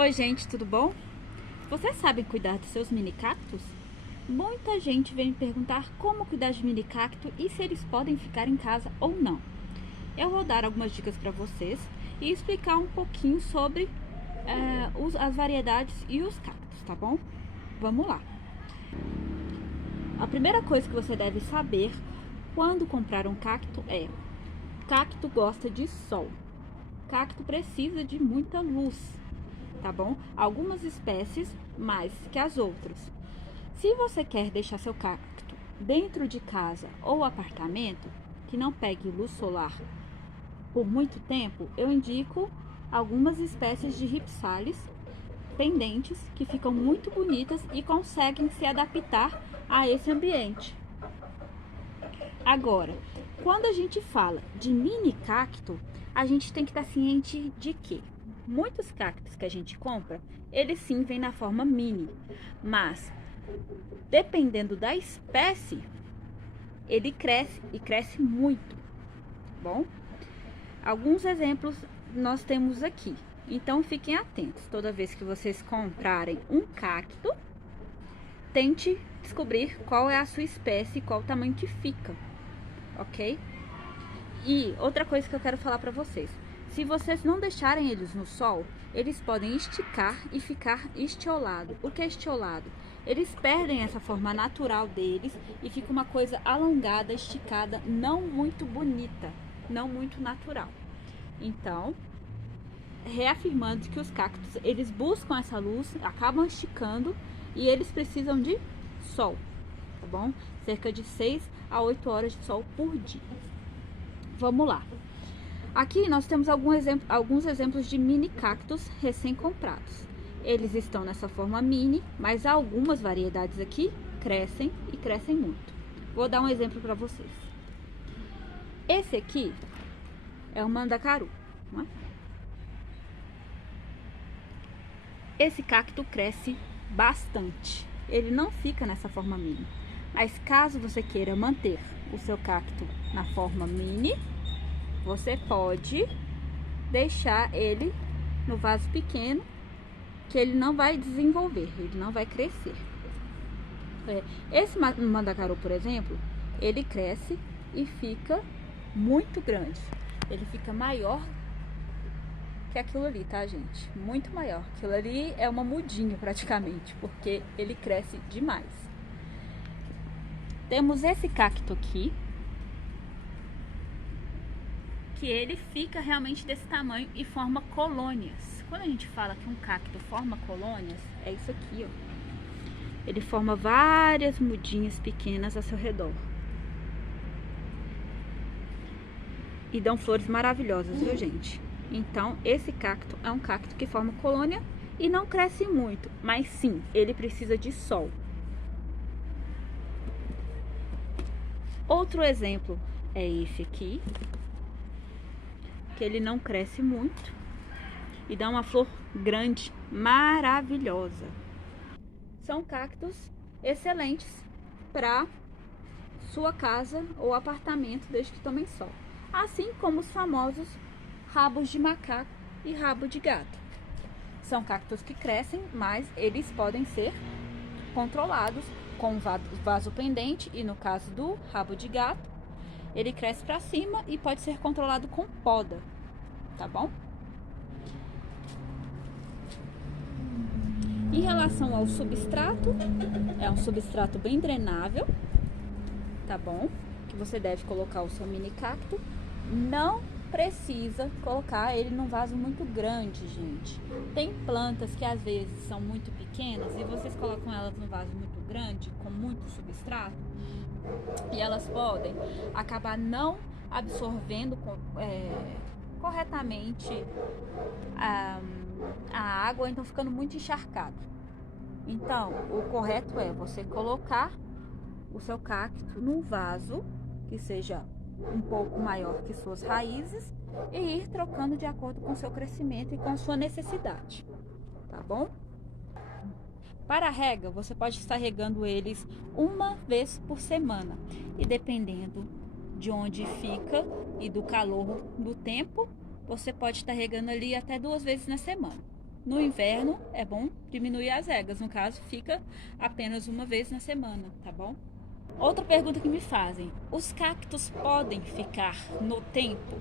Oi gente, tudo bom? Vocês sabem cuidar dos seus mini cactos? Muita gente vem me perguntar como cuidar de mini cacto e se eles podem ficar em casa ou não. Eu vou dar algumas dicas para vocês e explicar um pouquinho sobre as variedades e os cactos, tá bom? Vamos lá! A primeira coisa que você deve saber quando comprar um cacto é: cacto gosta de sol, cacto precisa de muita luz, tá bom? Algumas espécies mais que as outras. Se você quer deixar seu cacto dentro de casa ou apartamento que não pegue luz solar por muito tempo, eu indico algumas espécies de ripsalis pendentes que ficam muito bonitas e conseguem se adaptar a esse ambiente. Agora, quando a gente fala de mini cacto, a gente tem que estar ciente de que muitos cactos que a gente compra, eles sim vêm na forma mini, mas dependendo da espécie, ele cresce e cresce muito, bom? Alguns exemplos nós temos aqui, então fiquem atentos. Toda vez que vocês comprarem um cacto, tente descobrir qual é a sua espécie e qual o tamanho que fica, ok? E outra coisa que eu quero falar para vocês: se vocês não deixarem eles no sol, eles podem esticar e ficar estiolado. O que é estiolado? Eles perdem essa forma natural deles e fica uma coisa alongada, esticada, não muito bonita, não muito natural. Então, reafirmando que os cactos, eles buscam essa luz, acabam esticando e eles precisam de sol, tá bom? Cerca de 6 a 8 horas de sol por dia. Vamos lá. Aqui nós temos alguns exemplos de mini cactos recém-comprados. Eles estão nessa forma mini, mas algumas variedades aqui crescem e crescem muito. Vou dar um exemplo para vocês. Esse aqui é o mandacaru, não é? Esse cacto cresce bastante. Ele não fica nessa forma mini. Mas caso você queira manter o seu cacto na forma mini, você pode deixar ele no vaso pequeno, que ele não vai desenvolver, ele não vai crescer. Esse mandacaru, por exemplo, ele cresce e fica muito grande. Ele fica maior que aquilo ali, tá, gente? Muito maior. Aquilo ali é uma mudinha praticamente, porque ele cresce demais. Temos esse cacto aqui, que ele fica realmente desse tamanho e forma colônias. Quando a gente fala que um cacto forma colônias, é isso aqui, ó. Ele forma várias mudinhas pequenas ao seu redor. E dão flores maravilhosas, viu, gente? Então, esse cacto é um cacto que forma colônia e não cresce muito, mas sim, ele precisa de sol. Outro exemplo é esse aqui, que ele não cresce muito e dá uma flor grande, maravilhosa. São cactos excelentes para sua casa ou apartamento, desde que tomem sol. Assim como os famosos rabos de macaco e rabo de gato. São cactos que crescem, mas eles podem ser controlados com vaso pendente, e no caso do rabo de gato, ele cresce para cima e pode ser controlado com poda, tá bom? Em relação ao substrato, é um substrato bem drenável, tá bom? Que você deve colocar o seu mini cacto. Não precisa colocar ele num vaso muito grande, gente. Tem plantas que às vezes são muito pequenas e vocês colocam elas num vaso muito grande, com muito substrato, e elas podem acabar não absorvendo corretamente a água, então ficando muito encharcado. Então, o correto é você colocar o seu cacto num vaso que seja um pouco maior que suas raízes e ir trocando de acordo com o seu crescimento e com a sua necessidade, tá bom? Para a rega, você pode estar regando eles uma vez por semana, e dependendo de onde fica e do calor do tempo, você pode estar regando ali até 2 vezes na semana. No inverno é bom diminuir as regas, no caso fica apenas uma vez na semana, tá bom? Outra pergunta que me fazem: os cactos podem ficar no tempo?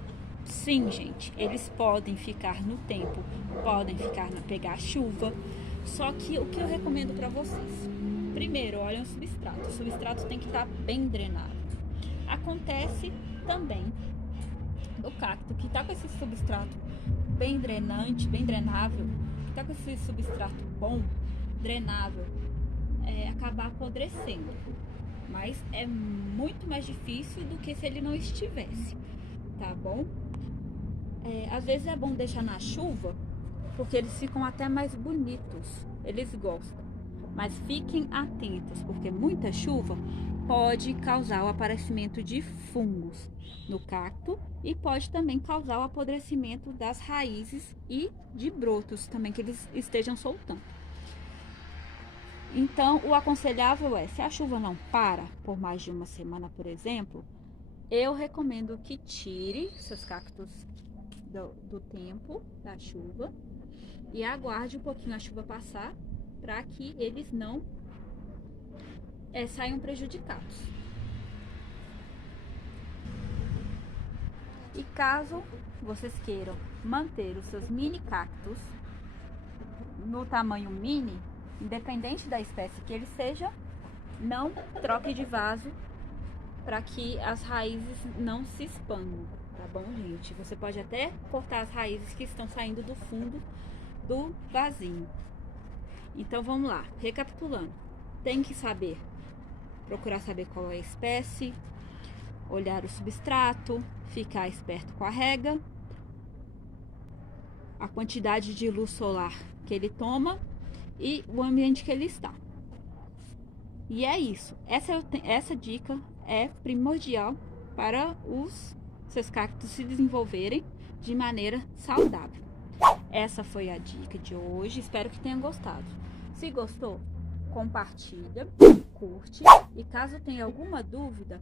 Sim, gente, eles podem ficar no tempo, podem ficar na pegar chuva. Só que o que eu recomendo para vocês? Primeiro, olhem o substrato. O substrato tem que estar bem drenado. Acontece também o cacto que está com esse substrato bem drenante, bem drenável, que está com esse substrato bom, drenável, acabar apodrecendo. Mas é muito mais difícil do que se ele não estivesse, tá bom? Às vezes é bom deixar na chuva, porque eles ficam até mais bonitos, eles gostam. Mas fiquem atentos, porque muita chuva pode causar o aparecimento de fungos no cacto e pode também causar o apodrecimento das raízes e de brotos também que eles estejam soltando. Então, o aconselhável é, se a chuva não para por mais de uma semana, por exemplo, eu recomendo que tire seus cactos do tempo da chuva e aguarde um pouquinho a chuva passar para que eles não saiam prejudicados. E caso vocês queiram manter os seus mini cactos no tamanho mini, independente da espécie que ele seja, não troque de vaso para que as raízes não se expandam, tá bom, gente? Você pode até cortar as raízes que estão saindo do fundo do vasinho. Então vamos lá, recapitulando. Tem que procurar saber qual é a espécie, olhar o substrato, ficar esperto com a rega, a quantidade de luz solar que ele toma e o ambiente que ele está. E é isso. Essa dica é primordial para os seus cactos se desenvolverem de maneira saudável. Essa foi a dica de hoje. Espero que tenha gostado. Se gostou, compartilha, curte e caso tenha alguma dúvida,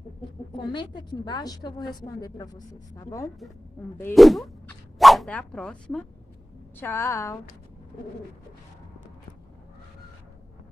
comenta aqui embaixo que eu vou responder para vocês, tá bom? Um beijo, até a próxima. Tchau!